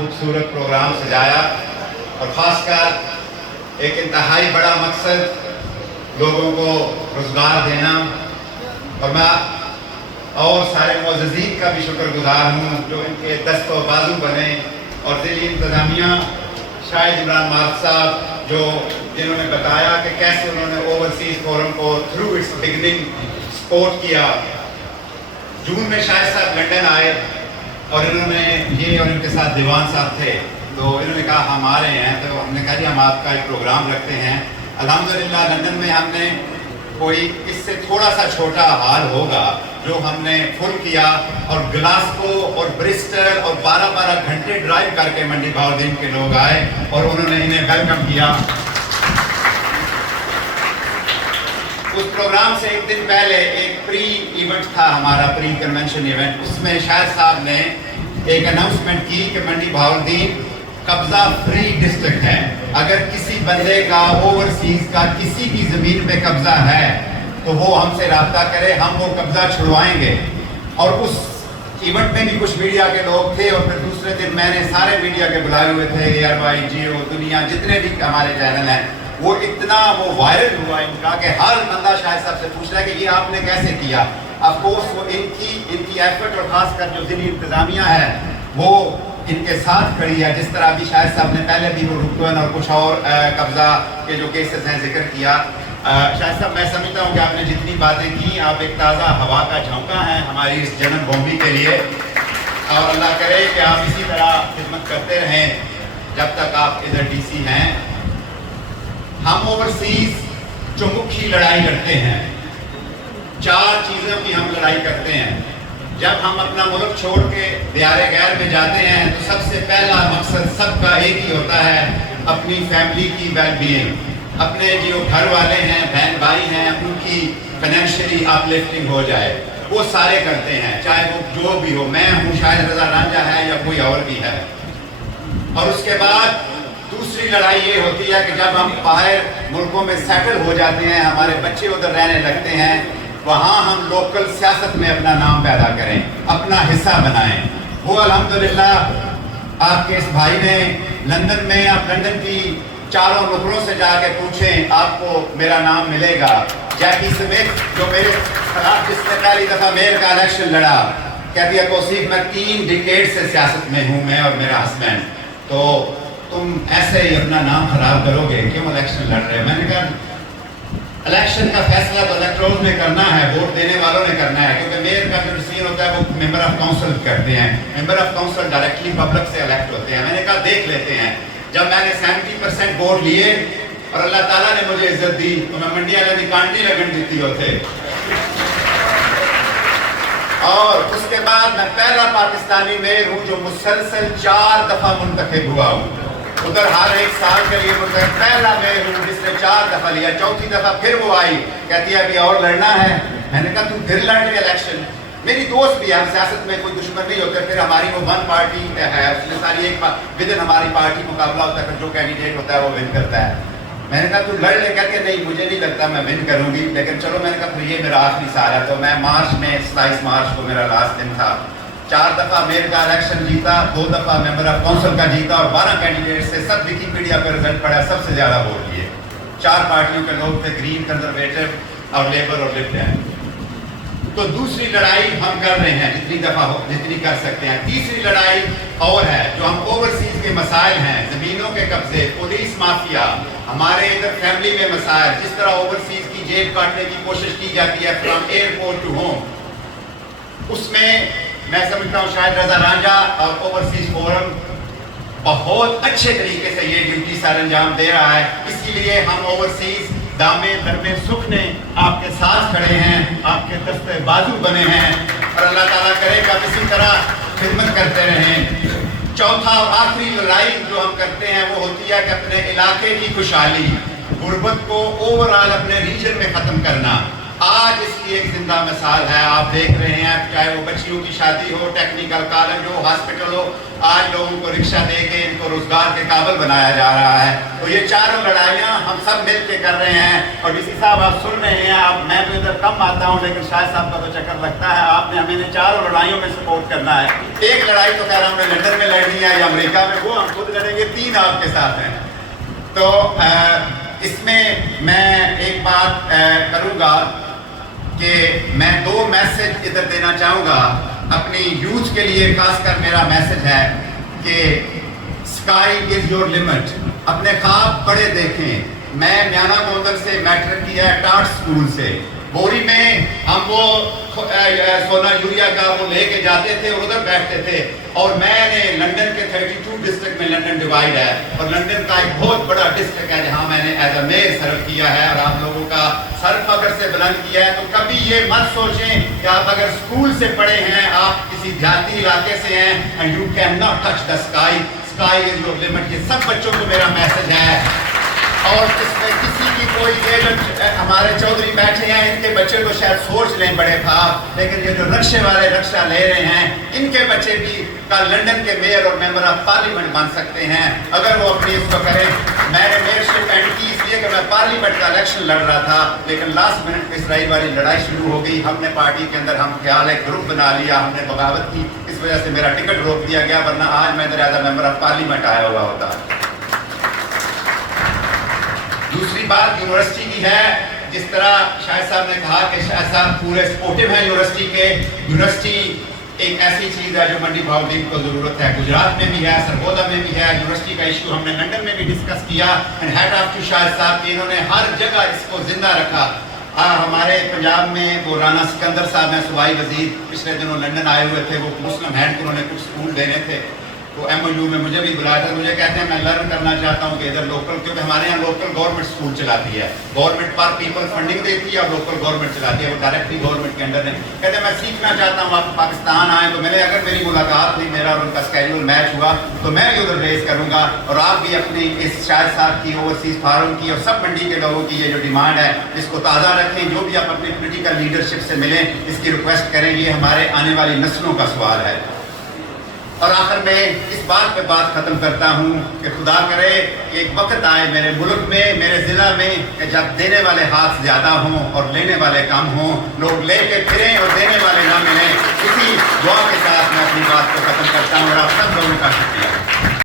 खूबसूरत प्रोग्राम सजाया और ख़ासकर एक इंतहाई बड़ा मकसद लोगों को रोज़गार देना। और मैं और सारे मुअज़्ज़िज़ीन का भी शुक्रगुज़ार हूँ जो इनके दस्त व बाजू बने, और ज़िली इंतज़ामिया शाहिद इमरान मार्क साहब जिन्होंने बताया कि कैसे उन्होंने ओवरसीज़ फोरम को थ्रू इट्स बिगनिंग सपोर्ट किया। जून में शाहिद साहब लंदन आए और इन्होंने ये और इनके साथ दीवान साहब थे, तो इन्होंने कहा हम आ रहे हैं, तो हमने कहा जी हम आपका एक प्रोग्राम रखते हैं। अल्हम्दुलिल्लाह लंदन में हमने कोई इससे थोड़ा सा छोटा हाल होगा जो हमने फुल किया, और ग्लासगो और ब्रिस्टल और 12-12 घंटे ड्राइव करके मंडी बहाउद्दीन के लोग आए और उन्होंने इन्हें वेलकम किया। उस प्रोग्राम से एक दिन पहले एक प्री इवेंट था हमारा, प्री कन्वेंशन इवेंट, उसमें शाहिद साहब ने एक अनाउंसमेंट की कि मंडी बहाउद्दीन कब्जा फ्री डिस्ट्रिक्ट है। अगर किसी बंदे का ओवरसीज का किसी की ज़मीन पे कब्जा है तो वो हमसे राब्ता करे, हम वो कब्जा छुड़वाएंगे। और उस इवेंट में भी कुछ मीडिया के लोग थे, और फिर दूसरे दिन मैंने सारे मीडिया के बुलाए हुए थे, ARY, जियो, दुनिया, जितने भी हमारे चैनल हैं। वो इतना वो वायरल हुआ इनका कि हर बंदा शायद सबसे पूछ रहा है कि ये आपने कैसे किया। ऑफकोर्स वो इनकी एफर्ट और खासकर जो ज़िली इंतज़ामिया है वो इनके साथ खड़ी है। जिस तरह अभी शाहिद साहब ने पहले भी वो रुकन और कुछ और कब्जा के जो केसेस हैं जिक्र किया। शाहिद साहब, मैं समझता हूँ कि आपने जितनी बातें की, आप एक ताज़ा हवा का झोंका हैं हमारी इस जन्मभूमि के लिए, और अल्लाह करे कि आप इसी तरह खिदमत करते रहें जब तक आप इधर DC हैं। हम ओवरसीज जो मुख्य लड़ाई लड़ते हैं, 4 चीज़ों की हम लड़ाई करते हैं। जब हम अपना मुल्क छोड़ के दियारे गैर में जाते हैं तो सबसे पहला मकसद सबका एक ही होता है, अपनी फैमिली की वेलबीइंग, अपने जो घर वाले हैं, बहन भाई हैं, उनकी फाइनेंशियली अपलिफ्टिंग हो जाए। वो सारे करते हैं, चाहे वो जो भी हो, मैं हूँ, शायद रज़ा रांझा है या कोई और भी है। और उसके बाद दूसरी लड़ाई ये होती है कि जब हम बाहर मुल्कों में सेटल हो जाते हैं, हमारे बच्चे उधर रहने लगते हैं, वहाँ हम लोकल सियासत में अपना नाम पैदा करें, अपना हिस्सा बनाएं। वो अल्हम्दुलिल्लाह आपके इस भाई ने लंदन में, आप लंदन की चारों नुकरों से जाके पूछें, आपको मेरा नाम मिलेगा। जैकी स्मिथ जो मेरे खिलाफ जिसने पहली दफ़ा मेयर का इलेक्शन लड़ा, कहती है तौसीफ मैं 3 डिकेड से सियासत में हूँ, मैं और मेरा हस्बैंड, तो तुम ऐसे ही अपना नाम खराब करोगे, क्यों इलेक्शन लड़ रहे हो? मैंने कहा इलेक्शन का फैसला तो इलेक्टोरल में करना है, वोट देने वालों ने करना है, क्योंकि मेयर का जो सीन होता है वो मेंबर ऑफ काउंसिल करते हैं, member of council directly public से इलेक्ट होते हैं। मैंने कहा देख लेते हैं। जब मैंने 70% वोट लिए और अल्लाह ताला ने मुझे इज्जत दी, तो मैं मंडी वाले की कांटी लगन दी होते। और उसके बाद मैं पहला पाकिस्तानी मेयर हूँ जो मुसलसल 4 दफ़ा मुंतखब हुआ हूँ। उधर हर एक साल के लिए पहला मेयर हूँ जिसने 4 दफ़ा लिया। चौथी दफ़ा फिर वो आई, कहती है अभी और लड़ना है। मैंने कहा तुम फिर लड़ रहे इलेक्शन? मेरी दोस्त भी है, हम सियासत में कोई दुश्मन नहीं होते। फिर हमारी वो 1 पार्टी है, उसमें सारी एक विदिन हमारी पार्टी मुकाबला होता है, जो कैंडिडेट होता है वो विन करता है। मैंने कहा तू लड़ ले, करके नहीं मुझे नहीं लगता मैं विन करूँगी, लेकिन चलो। मैंने कहा फिर ये मेरा आखिरी साल है। तो मैं मार्च में 27 मार्च को मेरा लास्ट दिन था। 4 दफ़ा मेयर का इलेक्शन जीता, 2 दफ़ा मेंबर ऑफ काउंसिल का जीता, और 12 कैंडिडेट से सब विकीपीडिया पर रिजल्ट पड़ा, सबसे ज़्यादा वोट लिए। 4 पार्टियों के लोग थे, ग्रीन, कंजर्वेटिव और लेबर और लिब डेम। तो दूसरी लड़ाई हम कर रहे हैं जितनी दफ़ा हो, जितनी कर सकते हैं। तीसरी लड़ाई और है जो हम ओवरसीज के मसाइल हैं, ज़मीनों के कब्जे, पुलिस माफिया, हमारे इधर फैमिली में मसाइल, जिस तरह ओवरसीज की जेब काटने की कोशिश की जाती है फ्रॉम एयरपोर्ट टू होम। उसमें मैं समझता हूँ शायद रज़ा रांझा और ओवरसीज फोरम बहुत अच्छे तरीके से ये ड्यूटी सर अंजाम दे रहा है। इसीलिए हम ओवरसीज दामे दरमे सुख ने आपके साथ खड़े हैं, आपके दस्ते बाजू बने हैं, और अल्लाह ताला करेगा इसी तरह खिदमत करते रहें। चौथा और आखिरी लड़ाई जो हम करते हैं वो होती है कि अपने इलाके की खुशहाली, गुर्बत को ओवरऑल अपने रीजन में ख़त्म करना। آج اس کی ایک زندہ مثال ہے. آپ دیکھ رہے ہیں چاہے وہ بچیوں کی شادی ہو, ٹیکنیکل کالج ہو, ہاسپٹل ہو, آج لوگوں کو رکشہ دے کے ان کو روزگار کے قابل بنایا جا رہا ہے. تو یہ چاروں لڑائیاں ہم سب مل کے کر رہے ہیں. اور ڈی سی صاحب آپ سن رہے ہیں, آپ میں تو ادھر کم آتا ہوں لیکن شاہد صاحب کا تو چکر لگتا ہے. آپ نے ہمیں چاروں لڑائیوں میں سپورٹ کرنا ہے. ایک لڑائی تو خیر ہم نے لندن میں لڑنی ہے یا امریکہ میں, وہ ہم خود لڑیں گے. 3 آپ کے ساتھ ہیں. تو اس میں میں ایک بات کروں گا کہ میں 2 میسج ادھر دینا چاہوں گا اپنی یوتھ کے لیے. خاص کر میرا میسج ہے کہ اسکائی از یور لمٹ. اپنے خواب بڑے دیکھیں. میں میانہ گوندر سے میٹرک کیا ہے, ٹاٹ اسکول سے. بوری میں ہم وہ سونا یوریا کا وہ لے کے جاتے تھے اور ادھر بیٹھتے تھے. اور میں نے لندن کے 32 ڈسٹرکٹ میں لندن ڈیوائڈ ہے, اور لندن کا ایک بہت بڑا ڈسٹرکٹ ہے جہاں میں نے ایز اے میئر سرو کیا ہے, اور آپ لوگوں کا سر فخر سے بلند کیا ہے. تو کبھی یہ مت سوچیں کہ آپ اگر اسکول سے پڑھے ہیں, آپ کسی دیہاتی علاقے سے ہیں, and you cannot touch the sky. Sky is your limit. یہ سب بچوں کو میرا میسج ہے. اور اس میں کسی کی کوئی یہ جو ہمارے چودھری بیٹھے ہیں, ان کے بچے تو شاید سوچ لیں بڑے خواب, لیکن یہ جو رکشے والے رکشہ لے رہے ہیں, ان کے بچے بھی کل لندن کے میئر اور ممبر آف پارلیمنٹ بن سکتے ہیں اگر وہ اپنی اس کو کریں. میں نے میئرشپ اینڈ کی اس لیے کہ میں پارلیمنٹ کا الیکشن لڑ رہا تھا, لیکن لاسٹ منٹ اسرائیل والی لڑائی شروع ہو گئی. ہم نے پارٹی کے اندر ہم خیال ایک گروپ بنا لیا, ہم نے بغاوت کی, اس وجہ سے میرا ٹکٹ روک دیا گیا, ورنہ آج میں as a member of parliament آیا ہوا ہوتا. دوسری بات یونیورسٹی کی ہے. جس طرح شاہد صاحب نے کہا کہ شاہد صاحب پورے سپورٹیو ہیں یونیورسٹی کے. یونیورسٹی ایک ایسی چیز ہے جو منڈی بہاؤالدین کو ضرورت ہے. گجرات میں بھی ہے, سرگودا میں بھی ہے. یونیورسٹی کا ایشو ہم نے لندن میں بھی ڈسکس کیا. اینڈ ہیڈ آف ٹو شاہد صاحب کی, انہوں نے ہر جگہ اس کو زندہ رکھا. ہمارے پنجاب میں وہ رانا سکندر صاحب ہیں, صوبائی وزیر, پچھلے دنوں لندن آئے ہوئے تھے. وہ مسلم ہینڈ کو انہوں نے کچھ اسکول دینے تھے, تو ایم او یو میں مجھے بھی بلایا تھا. مجھے کہتے ہیں میں لرن کرنا چاہتا ہوں کہ ادھر لوکل, کیونکہ ہمارے یہاں لوکل گورنمنٹ اسکول چلاتی ہے, گورنمنٹ پر پیپل فنڈنگ دیتی ہے اور لوکل گورنمنٹ چلاتی ہے, وہ ڈائریکٹلی گورنمنٹ کے انڈر ہے. کہتے ہیں میں سیکھنا چاہتا ہوں, آپ پاکستان آئیں. تو میں نے اگر میری ملاقات ہوئی, میرا اور ان کا اسکیجول میچ ہوا, تو میں بھی ادھر ریز کروں گا. اور آپ بھی اپنی اس شاہد صاحب کی, اوورسیز فارم کی, اور سب منڈی کے لوگوں کی یہ جو ڈیمانڈ ہے اس کو تازہ رکھیں. جو بھی آپ اپنی پولیٹیکل لیڈرشپ سے ملیں, اس کی ریکویسٹ کریں. یہ ہمارے آنے والی نسلوں کا سوال ہے. اور آخر میں اس بات پہ بات ختم کرتا ہوں کہ خدا کرے کہ ایک وقت آئے میرے ملک میں, میرے ضلع میں, کہ جب دینے والے ہاتھ زیادہ ہوں اور لینے والے کم ہوں, لوگ لے کے پھریں اور دینے والے نہ ملیں. اسی دعا کے ساتھ میں اپنی بات کو ختم کرتا ہوں, اور آپ سب لوگوں کا شکریہ.